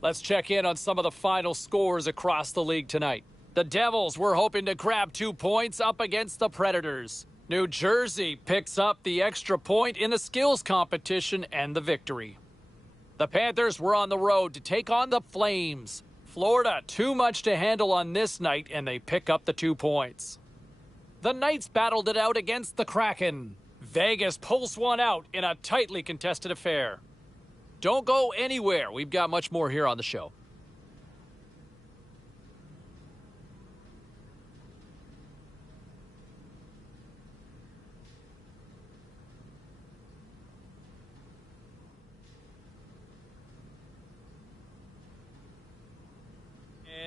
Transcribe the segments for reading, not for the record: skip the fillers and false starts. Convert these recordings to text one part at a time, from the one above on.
Let's check in on some of the final scores across the league tonight. The Devils were hoping to grab 2 points up against the Predators. New Jersey picks up the extra point in the skills competition and the victory. The Panthers were on the road to take on the Flames. Florida, too much to handle on this night, and they pick up the 2 points. The Knights battled it out against the Kraken. Vegas pulls one out in a tightly contested affair. Don't go anywhere. We've got much more here on the show.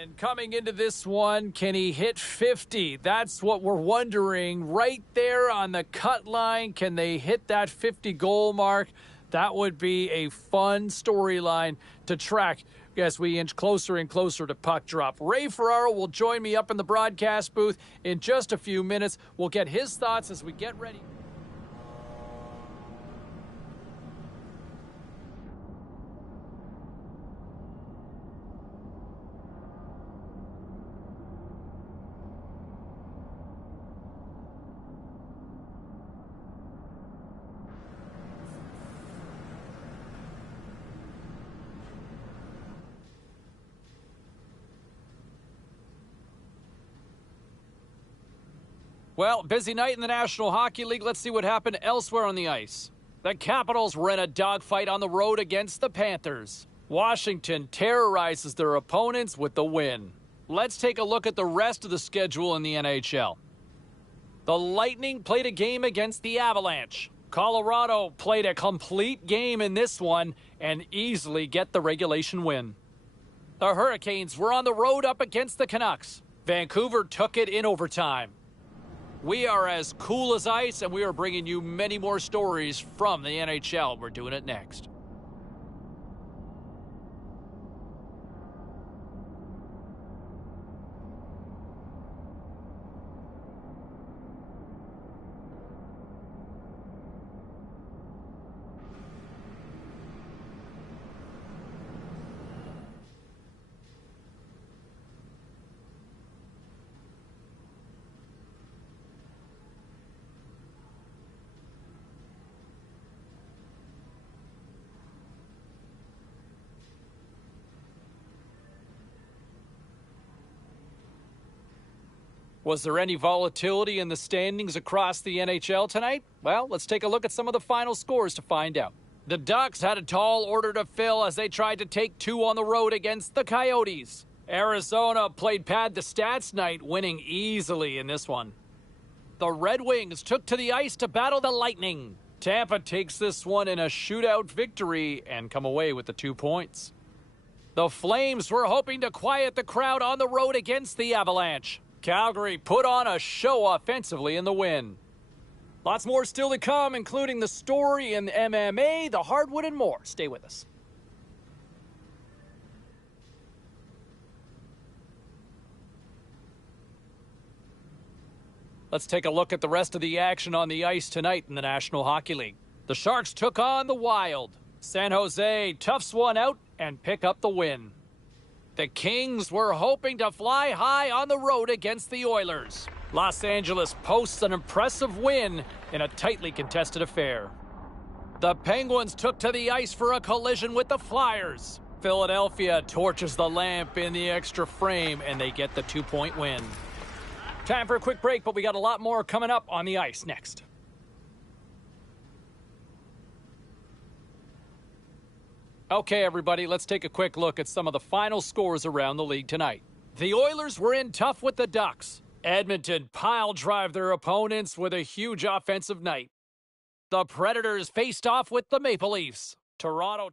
And coming into this one, can he hit 50? That's what we're wondering. Right there on the cut line, can they hit that 50-goal mark? That would be a fun storyline to track as we inch closer and closer to puck drop. Ray Ferraro will join me up in the broadcast booth in just a few minutes. We'll get his thoughts as we get ready. Well, busy night in the National Hockey League. Let's see what happened elsewhere on the ice. The Capitals were in a dogfight on the road against the Panthers. Washington terrorizes their opponents with the win. Let's take a look at the rest of the schedule in the NHL. The Lightning played a game against the Avalanche. Colorado played a complete game in this one and easily get the regulation win. The Hurricanes were on the road up against the Canucks. Vancouver took it in overtime. We are as cool as ice, and we are bringing you many more stories from the NHL. We're doing it next. Was there any volatility in the standings across the NHL tonight? Well, let's take a look at some of the final scores to find out. The Ducks had a tall order to fill as they tried to take 2 on the road against the Coyotes. Arizona played pad the stats night, winning easily in this one. The Red Wings took to the ice to battle the Lightning. Tampa takes this one in a shootout victory and come away with the 2 points. The Flames were hoping to quiet the crowd on the road against the Avalanche. Calgary put on a show offensively in the win. Lots more still to come, including the story in MMA, the hardwood, and more. Stay with us. Let's take a look at the rest of the action on the ice tonight in the National Hockey League. The Sharks took on the Wild. San Jose toughs one out and pick up the win. The Kings were hoping to fly high on the road against the Oilers. Los Angeles posts an impressive win in a tightly contested affair. The Penguins took to the ice for a collision with the Flyers. Philadelphia torches the lamp in the extra frame, and they get the 2-point win. Time for a quick break, but we got a lot more coming up on the ice next. Okay, everybody, let's take a quick look at some of the final scores around the league tonight. The Oilers were in tough with the Ducks. Edmonton pile-drive their opponents with a huge offensive night. The Predators faced off with the Maple Leafs. Toronto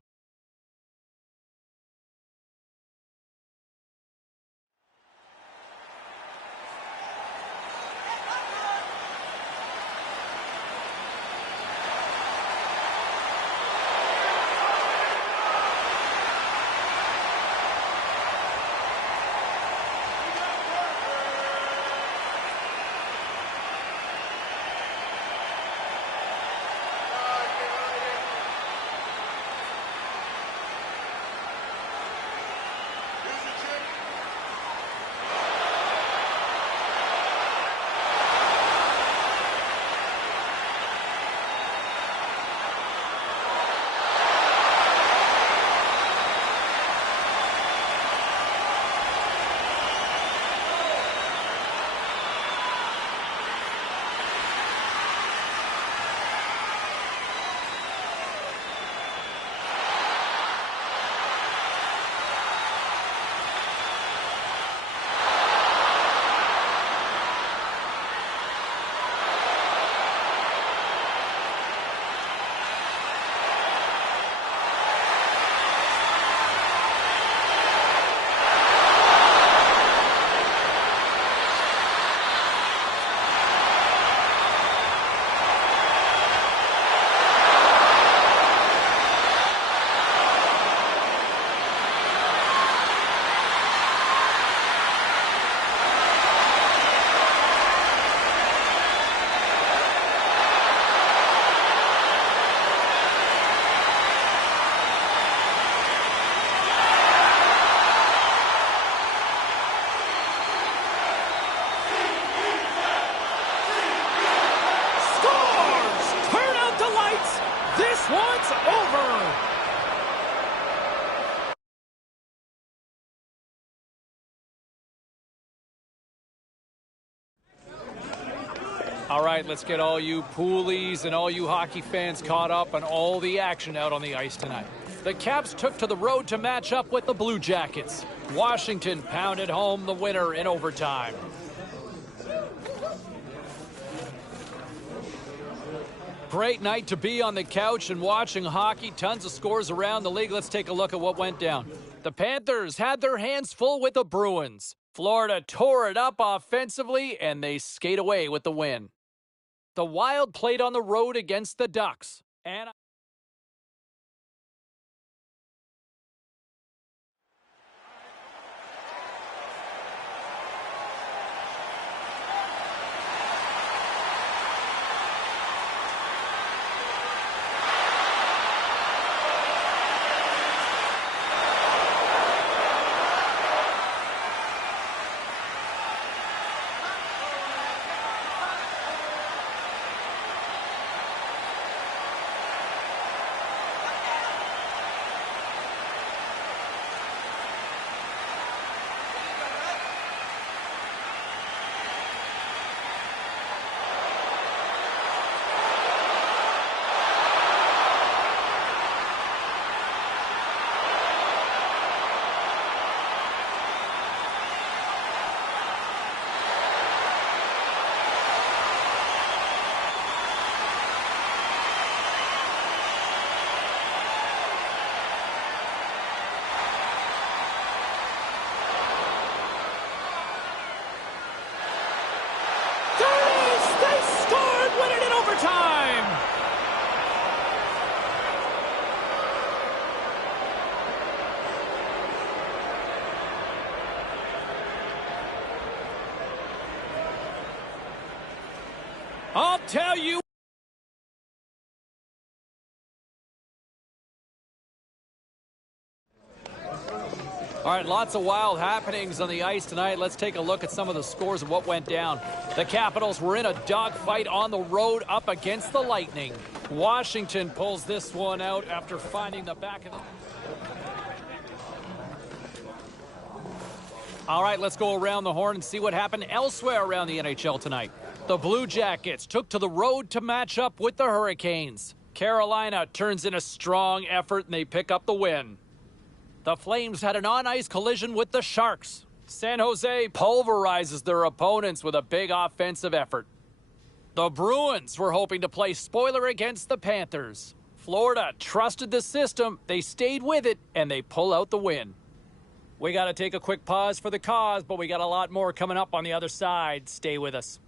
All right, let's get all you poolies and all you hockey fans caught up on all the action out on the ice tonight. The Caps took to the road to match up with the Blue Jackets. Washington pounded home the winner in overtime. Great night to be on the couch and watching hockey. Tons of scores around the league. Let's take a look at what went down. The Panthers had their hands full with the Bruins. Florida tore it up offensively, and they skate away with the win. The Wild played on the road against the Ducks. And I'll tell you. All right, lots of wild happenings on the ice tonight. Let's take a look at some of the scores of what went down. The Capitals were in a dogfight on the road up against the Lightning. Washington pulls this one out after finding the back of the... All right, let's go around the horn and see what happened elsewhere around the NHL tonight. The Blue Jackets took to the road to match up with the Hurricanes. Carolina turns in a strong effort and they pick up the win. The Flames had an on-ice collision with the Sharks. San Jose pulverizes their opponents with a big offensive effort. The Bruins were hoping to play spoiler against the Panthers. Florida trusted the system, they stayed with it, and they pull out the win. We got to take a quick pause for the cause, but we got a lot more coming up on the other side. Stay with us.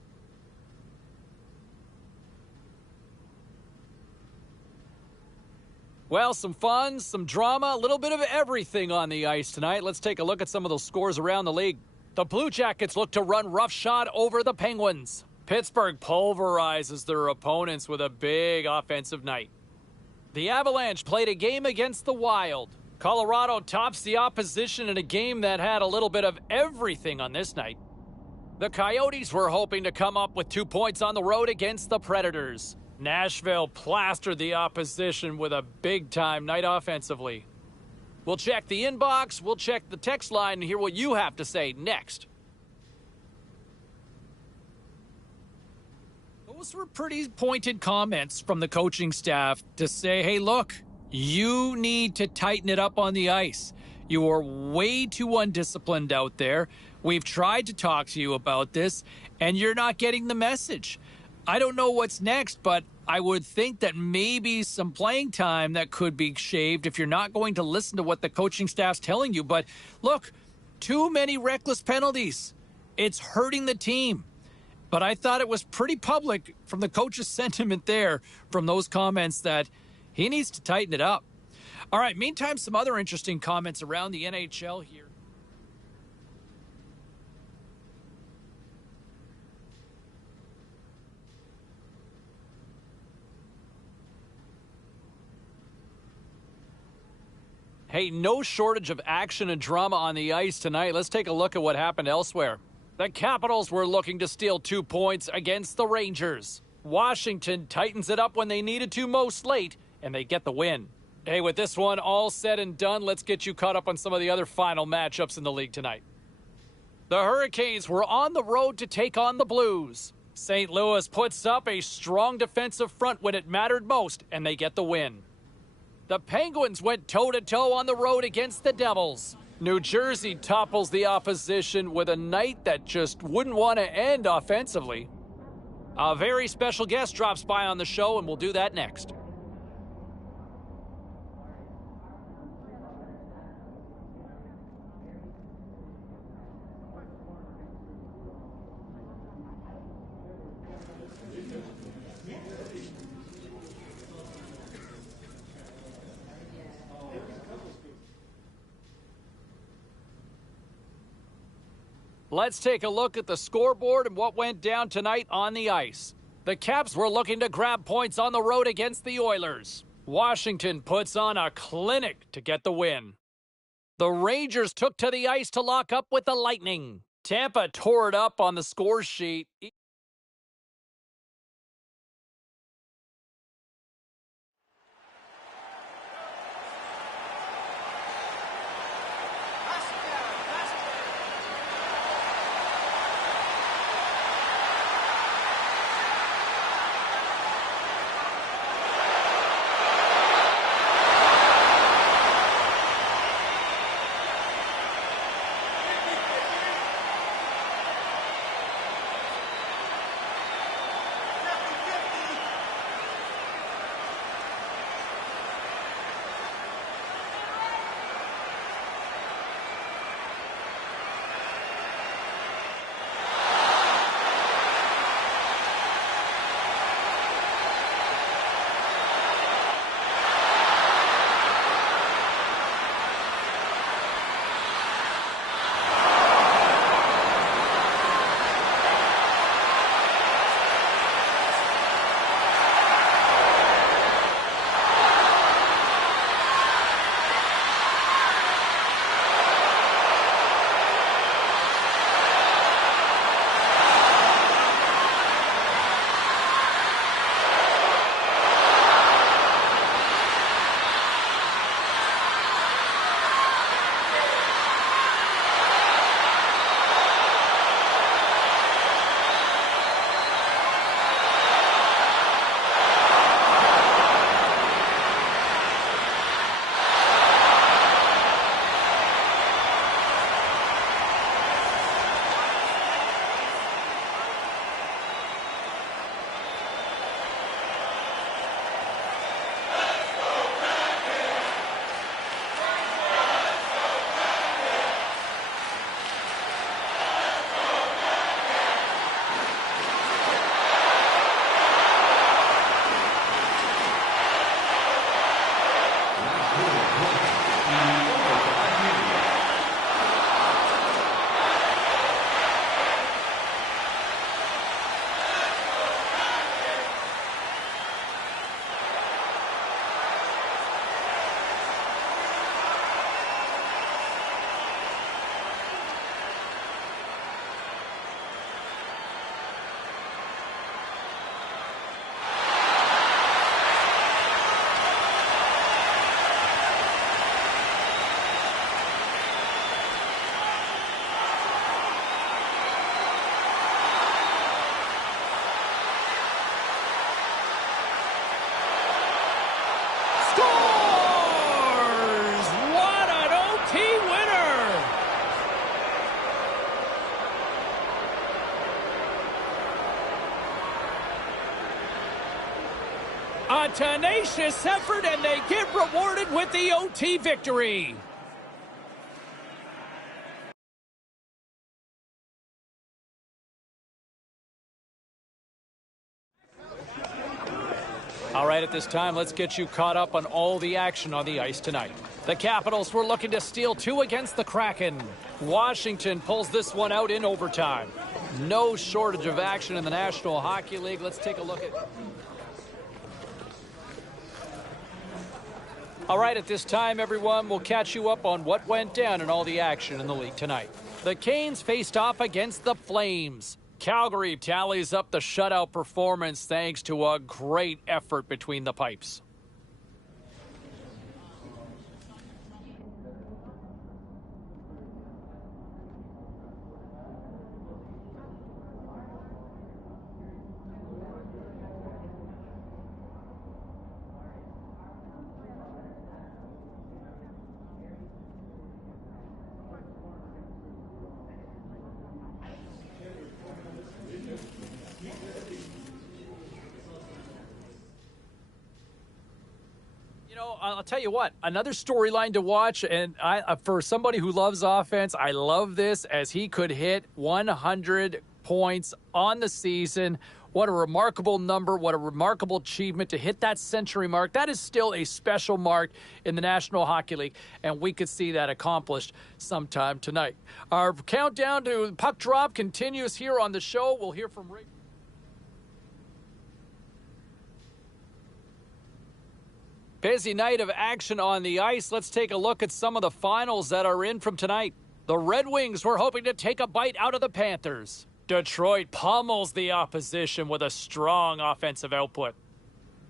Well, some fun, some drama, a little bit of everything on the ice tonight. Let's take a look at some of those scores around the league. The Blue Jackets look to run roughshod over the Penguins. Pittsburgh pulverizes their opponents with a big offensive night. The Avalanche played a game against the Wild. Colorado tops the opposition in a game that had a little bit of everything on this night. The Coyotes were hoping to come up with 2 points on the road against the Predators. Nashville plastered the opposition with a big-time night offensively. We'll check the inbox, we'll check the text line, and hear what you have to say next. Those were pretty pointed comments from the coaching staff to say, hey, look, you need to tighten it up on the ice. You are way too undisciplined out there. We've tried to talk to you about this, and you're not getting the message. I don't know what's next, but I would think that maybe some playing time that could be shaved if you're not going to listen to what the coaching staff's telling you. But look, too many reckless penalties. It's hurting the team. But I thought it was pretty public from the coach's sentiment there, from those comments, that he needs to tighten it up. All right, meantime, some other interesting comments around the NHL here. Hey, no shortage of action and drama on the ice tonight. Let's take a look at what happened elsewhere. The Capitals were looking to steal 2 points against the Rangers. Washington tightens it up when they needed to most late, and they get the win. Hey, with this one all said and done, let's get you caught up on some of the other final matchups in the league tonight. The Hurricanes were on the road to take on the Blues. St. Louis puts up a strong defensive front when it mattered most, and they get the win. The Penguins went toe-to-toe on the road against the Devils. New Jersey topples the opposition with a night that just wouldn't want to end offensively. A very special guest drops by on the show, and we'll do that next. Let's take a look at the scoreboard and what went down tonight on the ice. The Caps were looking to grab points on the road against the Oilers. Washington puts on a clinic to get the win. The Rangers took to the ice to lock up with the Lightning. Tampa tore it up on the score sheet. A tenacious effort, and they get rewarded with the OT victory. All right, at this time, let's get you caught up on all the action on the ice tonight. The Capitals were looking to steal 2 against the Kraken. Washington pulls this one out in overtime. No shortage of action in the National Hockey League. Let's take a look at... All right, at this time, everyone, we'll catch you up on what went down in all the action in the league tonight. The Canes faced off against the Flames. Calgary tallies up the shutout performance thanks to a great effort between the pipes. know, I'll tell you what, another storyline to watch, and for somebody who loves offense, I love this as he could hit 100 points on the season. What a remarkable number. What a remarkable achievement to hit that century mark. That is still a special mark in the National Hockey League, and we could see that accomplished sometime tonight. Our countdown to puck drop continues here on the show. We'll hear from Rick. Busy night of action on the ice. Let's take a look at some of the finals that are in from tonight. The Red Wings were hoping to take a bite out of the Panthers. Detroit pummels the opposition with a strong offensive output.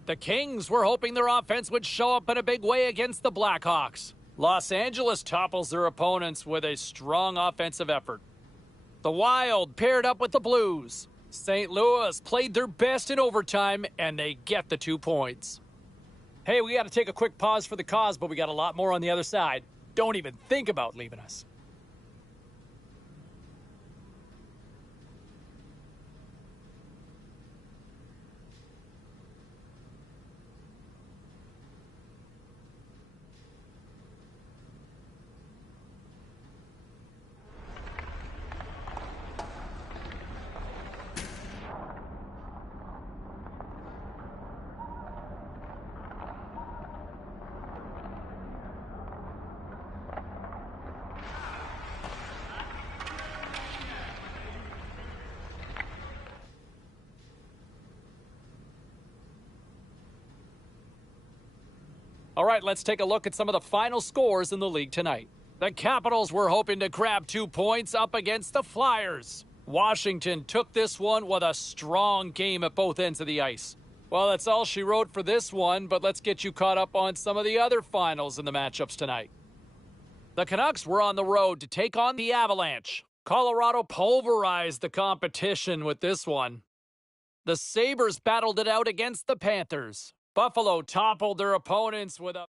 The Kings were hoping their offense would show up in a big way against the Blackhawks. Los Angeles topples their opponents with a strong offensive effort. The Wild paired up with the Blues. St. Louis played their best in overtime, and they get the 2 points. Hey, we got to take a quick pause for the cause, but we got a lot more on the other side. Don't even think about leaving us. All right, let's take a look at some of the final scores in the league tonight. The Capitals were hoping to grab 2 points up against the Flyers. Washington took this one with a strong game at both ends of the ice. Well, that's all she wrote for this one, but let's get you caught up on some of the other finals in the matchups tonight. The Canucks were on the road to take on the Avalanche. Colorado pulverized the competition with this one. The Sabres battled it out against the Panthers. Buffalo toppled their opponents with a...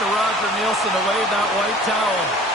to Roger Nielsen to wave that white towel.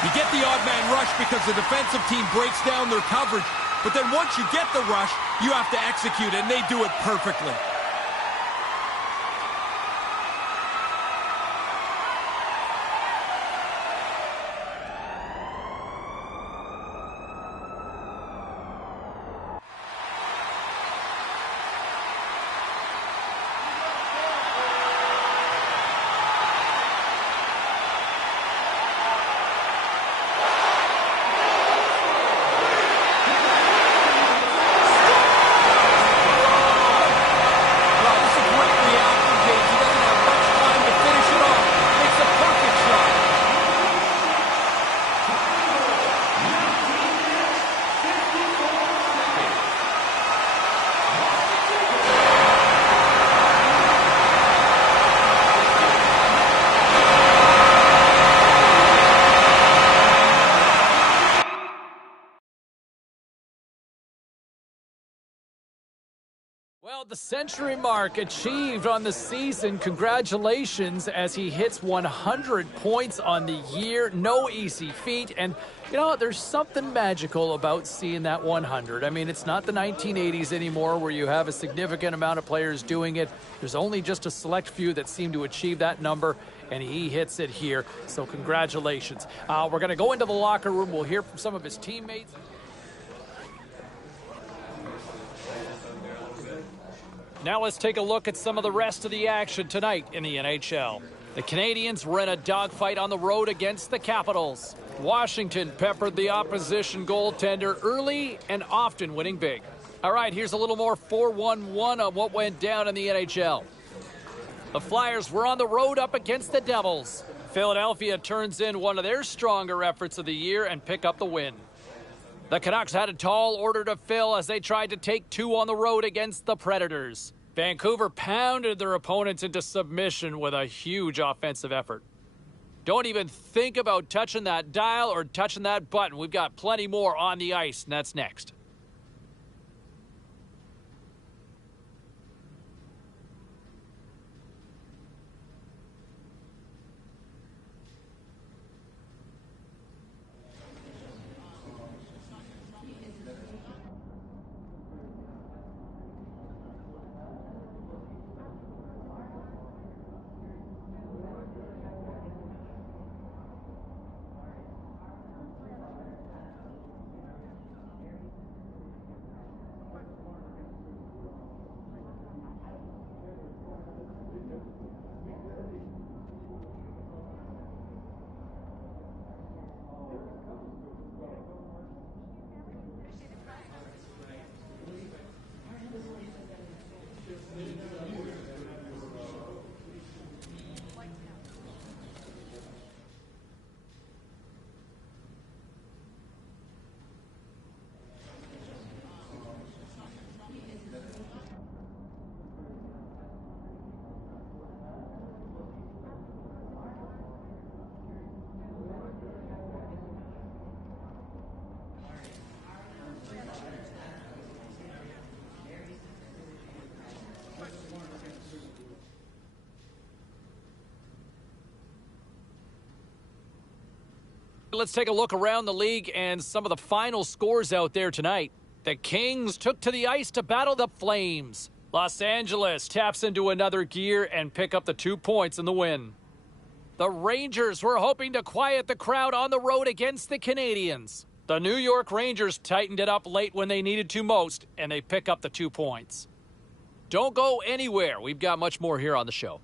You get the odd man rush because the defensive team breaks down their coverage. But then once you get the rush, you have to execute it, and they do it perfectly. Well, the century mark achieved on the season. Congratulations as he hits 100 points on the year. No easy feat. And, you know, there's something magical about seeing that 100. I mean, it's not the 1980s anymore where you have a significant amount of players doing it. There's only just a select few that seem to achieve that number, and he hits it here. So congratulations. We're going to go into the locker room. We'll hear from some of his teammates. Now let's take a look at some of the rest of the action tonight in the NHL. The Canadiens were in a dogfight on the road against the Capitals. Washington peppered the opposition goaltender early and often winning big. All right, here's a little more 4-1-1 on what went down in the NHL. The Flyers were on the road up against the Devils. Philadelphia turns in one of their stronger efforts of the year and pick up the win. The Canucks had a tall order to fill as they tried to take two on the road against the Predators. Vancouver pounded their opponents into submission with a huge offensive effort. Don't even think about touching that dial or touching that button. We've got plenty more on the ice, and that's next. Let's take a look around the league and some of the final scores out there tonight. The Kings took to the ice to battle the Flames. Los Angeles taps into another gear and pick up the 2 points in the win. The Rangers were hoping to quiet the crowd on the road against the Canadiens. The New York Rangers tightened it up late when they needed to most, and they pick up the 2 points. Don't go anywhere. We've got much more here on the show.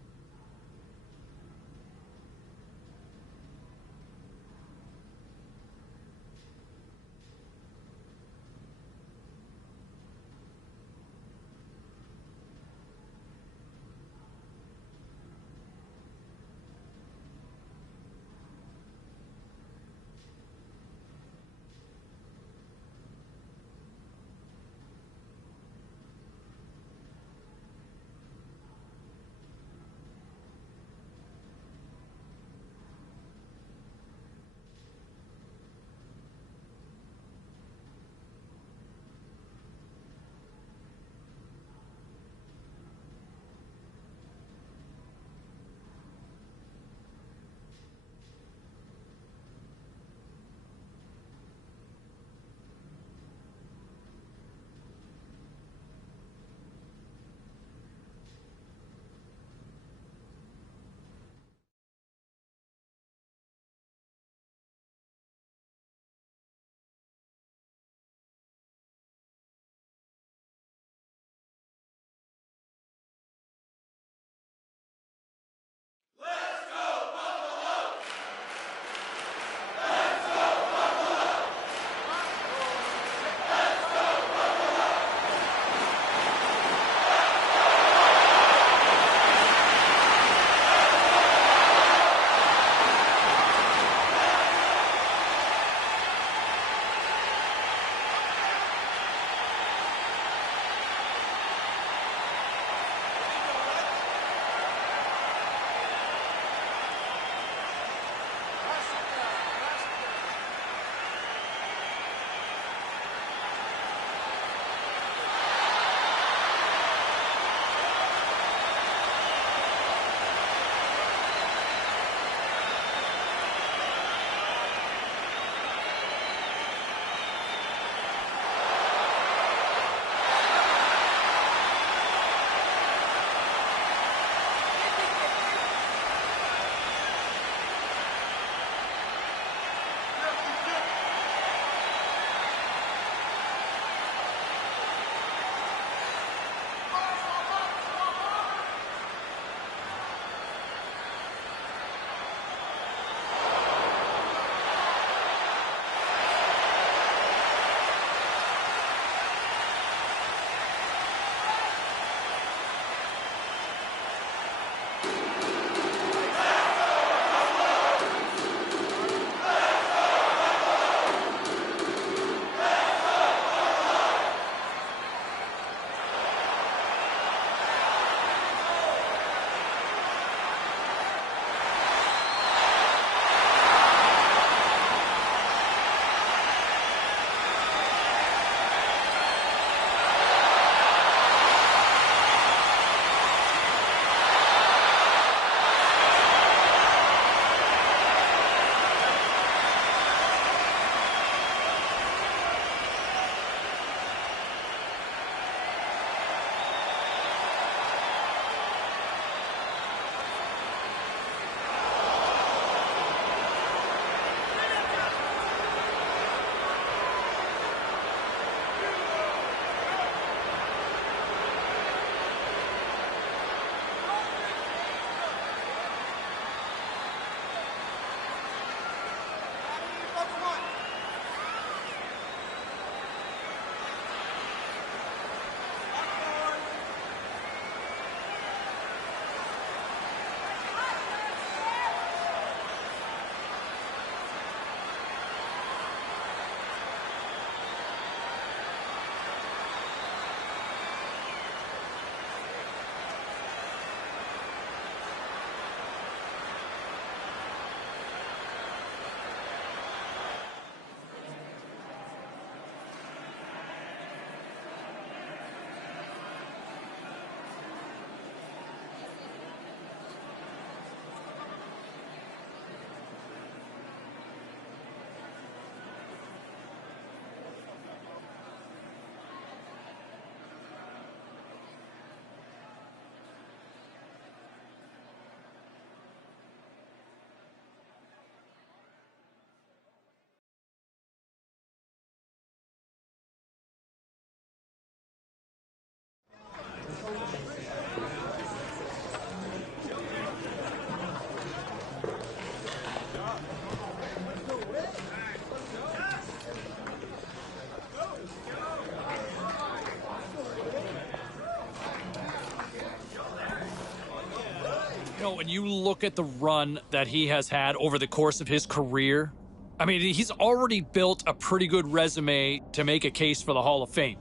when you look at the run that he has had over the course of his career, I mean, he's already built a pretty good resume to make a case for the Hall of Fame.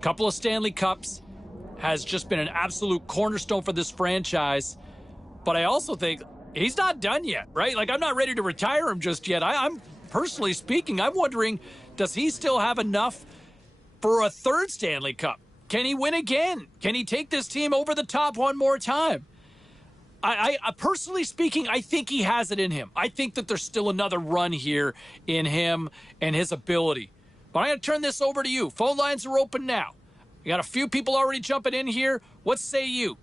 Couple of Stanley Cups, has just been an absolute cornerstone for this franchise. But I also think he's not done yet, right? Like, I'm not ready to retire him just yet. I'm personally speaking, I'm wondering, does he still have enough for a third Stanley Cup? Can he win again? Can he take this team over the top one more time? I personally speaking, I think he has it in him. I think that there's still another run here in him and his ability. But I'm going to turn this over to you. Phone lines are open now. We got a few people already jumping in here. What say you?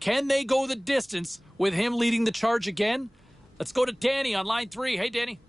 Can they go the distance with him leading the charge again? Let's go to Danny on line 3. Hey, Danny.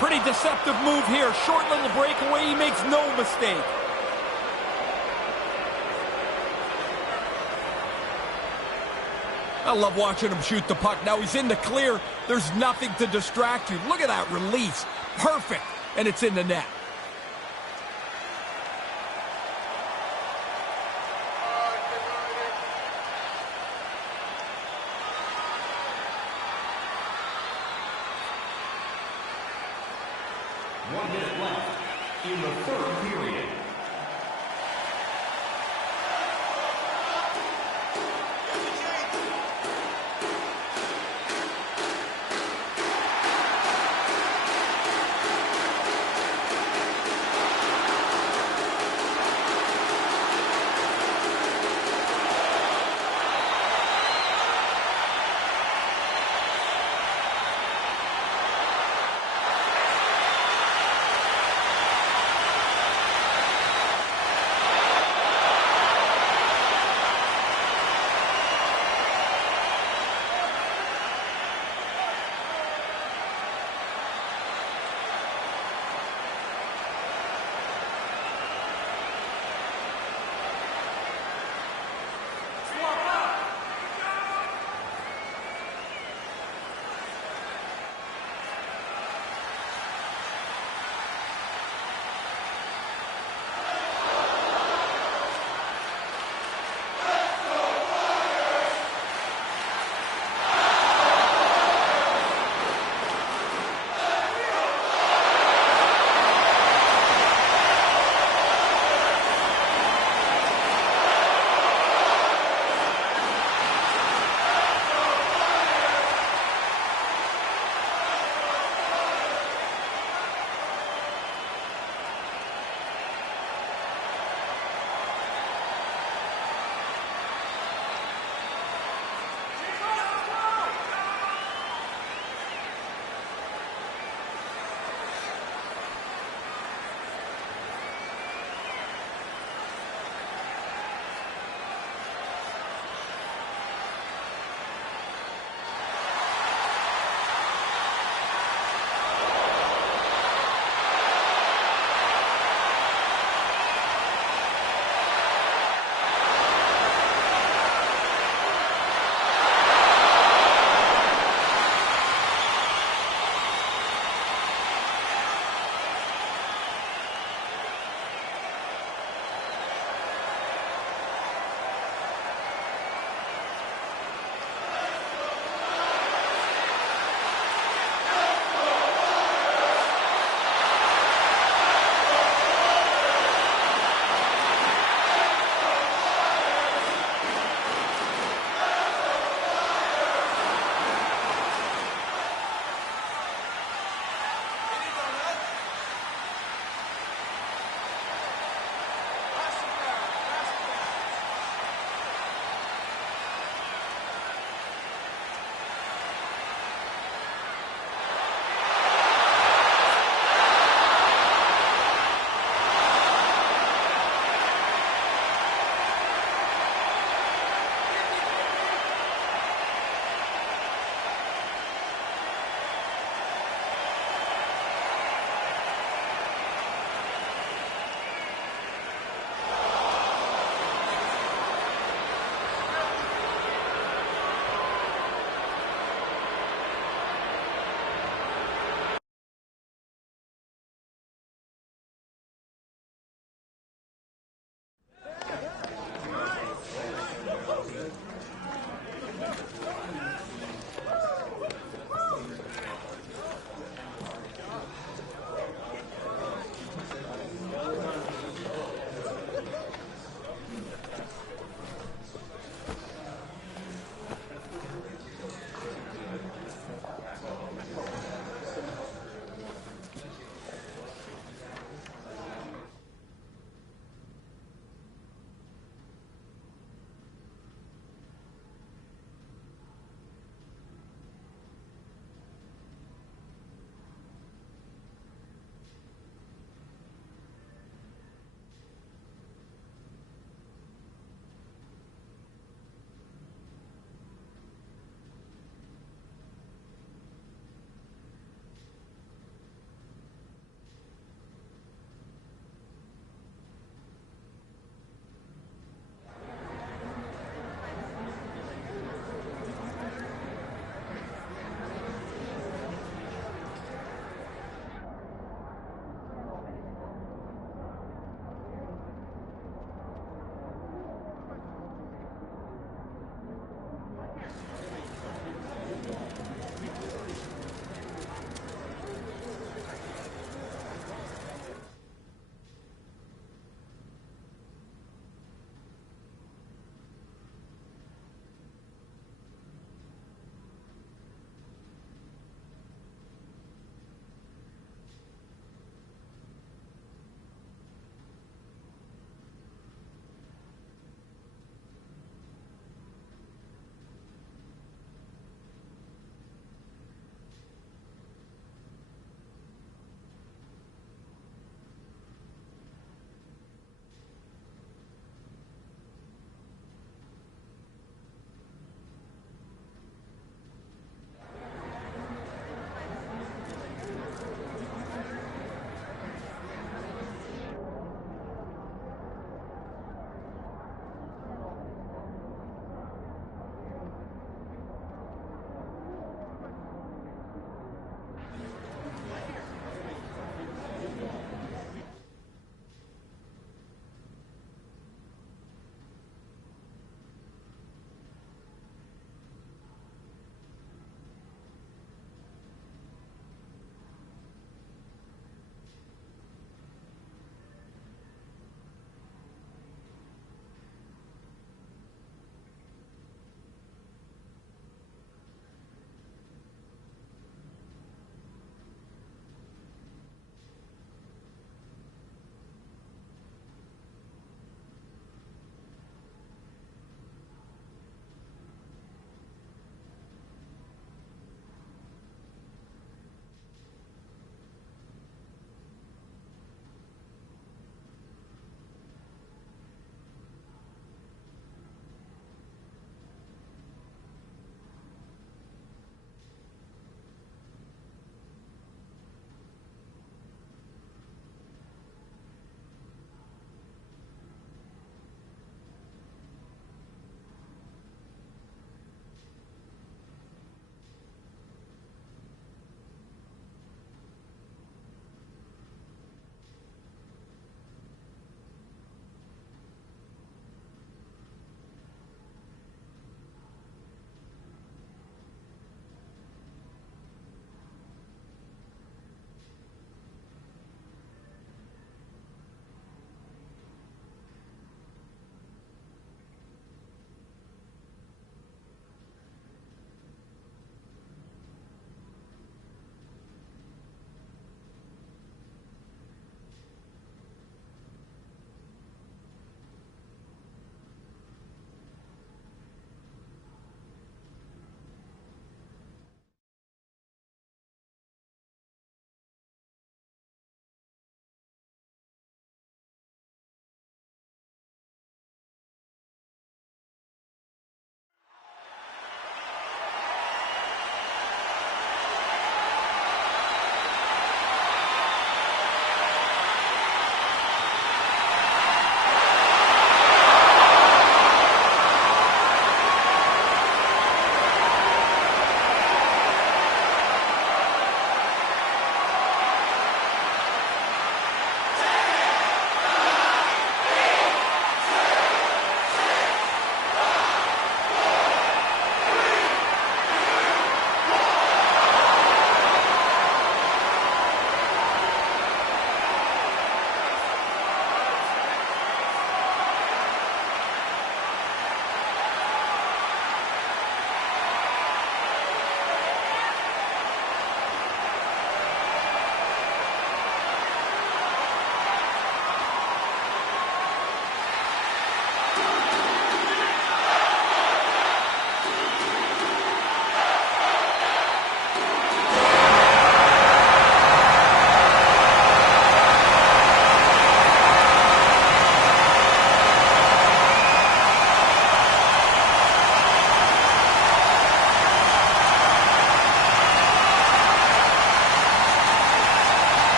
Pretty deceptive move here. Short little breakaway. He makes no mistake. I love watching him shoot the puck. Now he's in the clear. There's nothing to distract you. Look at that release. Perfect. And it's in the net. In the third period.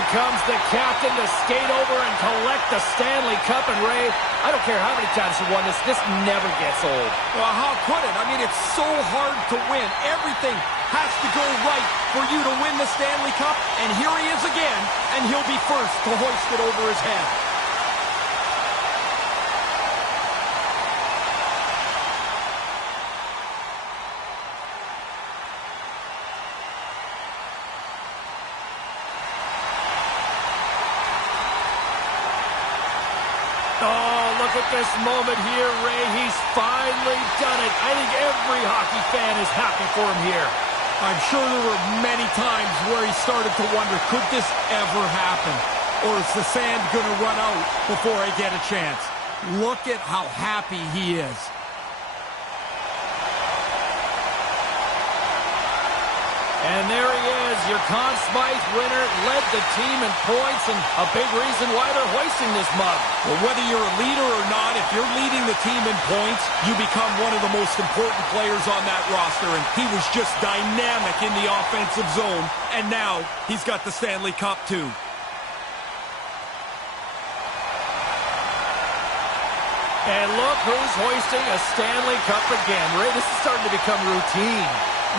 Here comes the captain to skate over and collect the Stanley Cup. And Ray, I don't care how many times you won this never gets old. Well, how could it? I mean, it's so hard to win. Everything has to go right for you to win the Stanley Cup. And here he is again, and he'll be first to hoist it over his head. Oh, look at this moment here, Ray. He's finally done it. I think every hockey fan is happy for him here. I'm sure there were many times where he started to wonder, could this ever happen? Or is the sand going to run out before I get a chance? Look at how happy he is. And there he is, your Conn Smythe winner, led the team in points, and a big reason why they're hoisting this mug. Well, whether you're a leader or not, if you're leading the team in points, you become one of the most important players on that roster, and he was just dynamic in the offensive zone, and now he's got the Stanley Cup too. And look who's hoisting a Stanley Cup again. Ray, this is starting to become routine.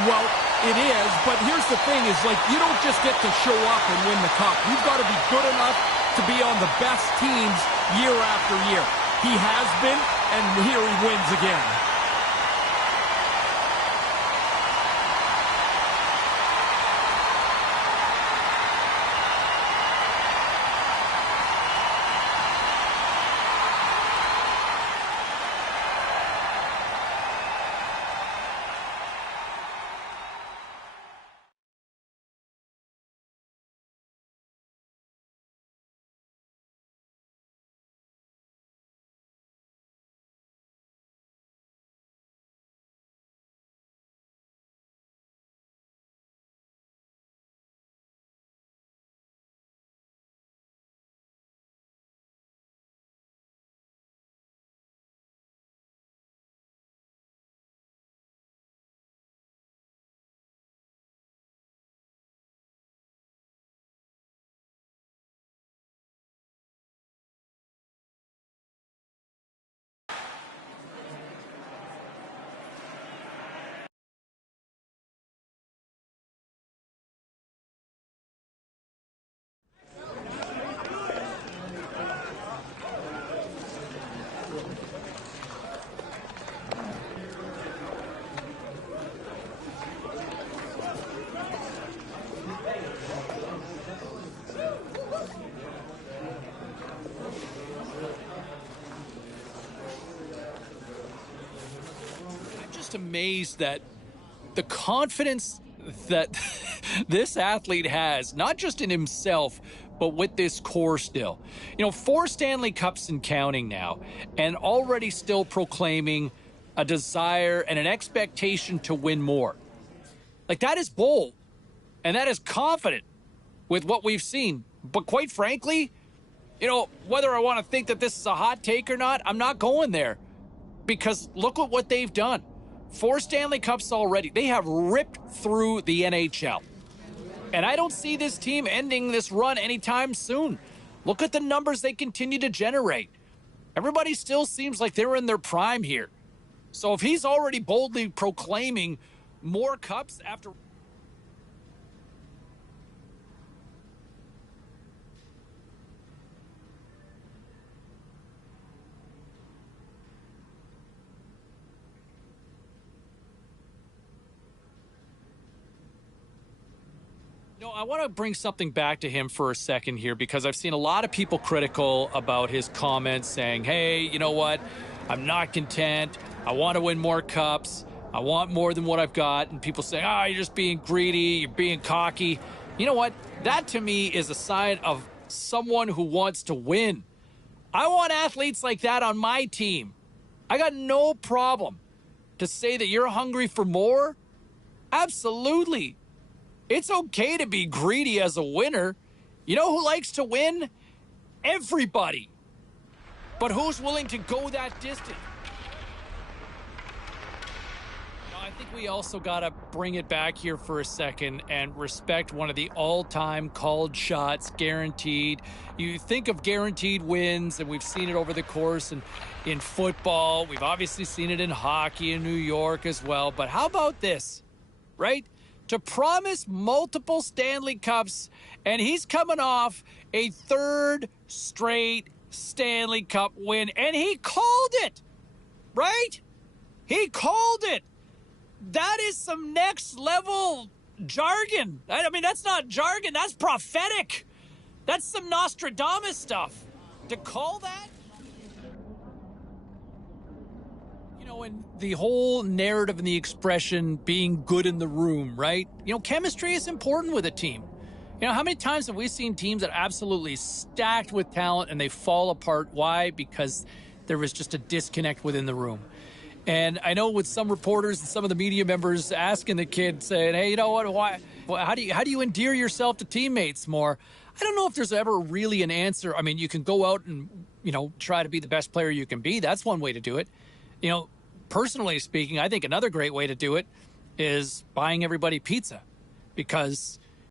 Well, it is, but here's the thing is, like, you don't just get to show up and win the cup. You've got to be good enough to be on the best teams year after year. He has been, and here he wins again. Amazed that the confidence that this athlete has, not just in himself, but with this core still. You know, 4 Stanley Cups and counting now, and already still proclaiming a desire and an expectation to win more. Like, that is bold, and that is confident with what we've seen. But quite frankly, you know, whether I want to think that this is a hot take or not, I'm not going there. Because look at what they've done. 4 Stanley Cups already. They have ripped through the NHL. And I don't see this team ending this run anytime soon. Look at the numbers they continue to generate. Everybody still seems like they're in their prime here. So if he's already boldly proclaiming more cups after... No, I want to bring something back to him for a second here, because I've seen a lot of people critical about his comments saying, hey, you know what? I'm not content. I want to win more cups. I want more than what I've got. And people say, you're just being greedy. You're being cocky. You know what? That to me is a sign of someone who wants to win. I want athletes like that on my team. I got no problem to say that you're hungry for more. Absolutely. It's okay to be greedy as a winner. You know who likes to win? Everybody. But who's willing to go that distance? I I think we also got to bring it back here for a second and respect one of the all-time called shots, guaranteed. You think of guaranteed wins, and we've seen it over the course and in football. We've obviously seen it in hockey in New York as well. But how about this, right? To promise multiple Stanley Cups, and he's coming off a third straight Stanley Cup win, and he called it, right? He called it. That is some next level jargon. I mean, that's not jargon, that's prophetic. That's some Nostradamus stuff. To call that? You know, and the whole narrative and the expression being good in the room, right? You know, chemistry is important with a team. You know, how many times have we seen teams that are absolutely stacked with talent and they fall apart? Why? Because there was just a disconnect within the room. And I know with some reporters and some of the media members asking the kid, saying, hey, you know what, why, how do you endear yourself to teammates more? I don't know if there's ever really an answer. I mean, you can go out and, you know, try to be the best player you can be. That's one way to do it. You know, personally speaking, I think another great way to do it is buying everybody pizza. Because